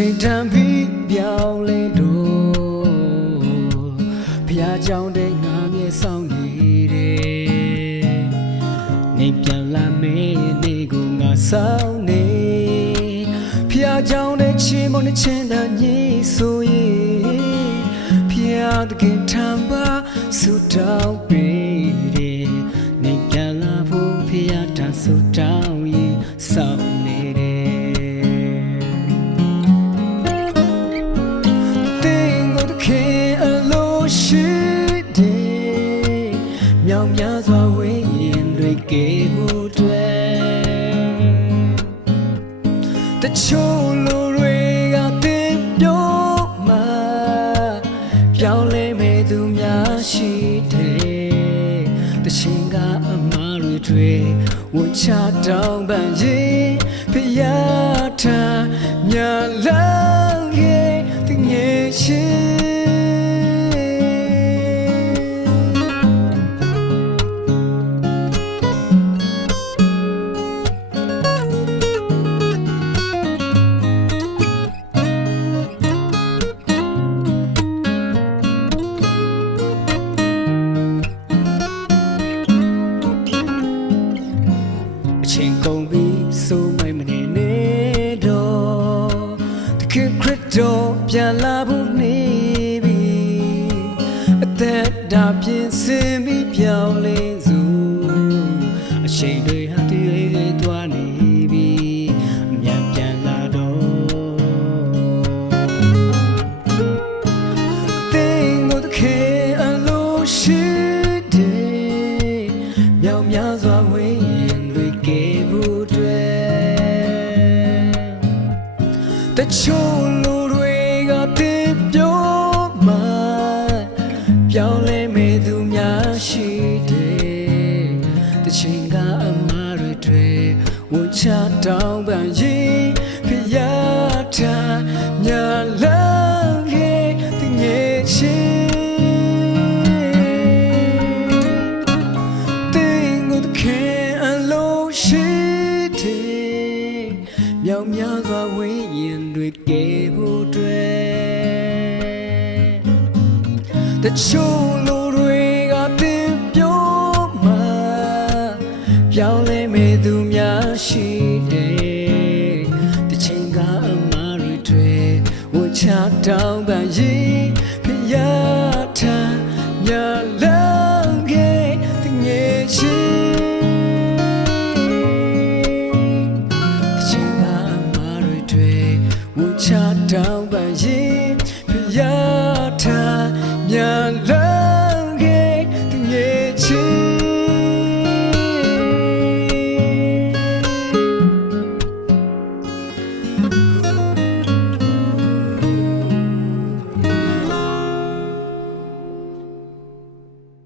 ချိန်တန်ပြီးပြောင်းလဲတော့ဖျားကြောင်တဲ့ငါမြေဆောင်နေတယ်နေပြန်လာမေးနေကိုငါဆောင်နေဖျားကြောင်တဲ့ချီးမွမ်းတဲ့ချင်းတန်ကြီးဆိုရင်ဖျားတခင်ထံပါဆူတောင်းပေးတယ်နေပြန်လာဖို့ဖျားတန်ဆူတောင်းရင်ဆောင်နေတယ်မြောင်များစွာဝိညာဉ်တွေကဲဖို့အတွက်တချို့လူတွေကတင်ပြောမှပြောင်းလဲမဲ့သူများရှိတယ်တချင်းကအမားတွေဝန်ချတောင်းပန်ရင်ဖျားထားညာလာရဲ့တငယ်ချင်းချိန်ကုန်ပြီးစိုးမိုက်မနေနဲ့တော့တခင်ခရစ်တော်ပြန်လာဖို့နေပြီအသက်တာပြင်ဆင်ပြီးပြောင်းလဲစုအချိန်တွေဟာတည်ရည်သွားနေပြီအမြန်ပြန်လာတော့တင်းကိုတခင်အလိုရှိတယ်မြောင်များစွာဝေးတချို့လူတွေကတင်ပြောမှပြောင်းလဲမဲ့သူများရှိတယ်တချိန်ကအမားတွေဝန်ချတောင်းပန်ရင်ဖျားထားညာလာရဲ့တငယ်ချင်းတင်းကိုတခင်အလိုရှိတယ်မြောင်များစွာဝေးရင်တွေကဲဖို့အတွက်တချို့လူတွေကတင်ပြောမှပြောင်းလဲမဲ့သူများရှိတယ်တချိန်ကအမားတွေဝန်ချတောင်းပန်ရင်ဖျားထားညာလာရဲ့တငယ်ချင်းချတောင်းပန်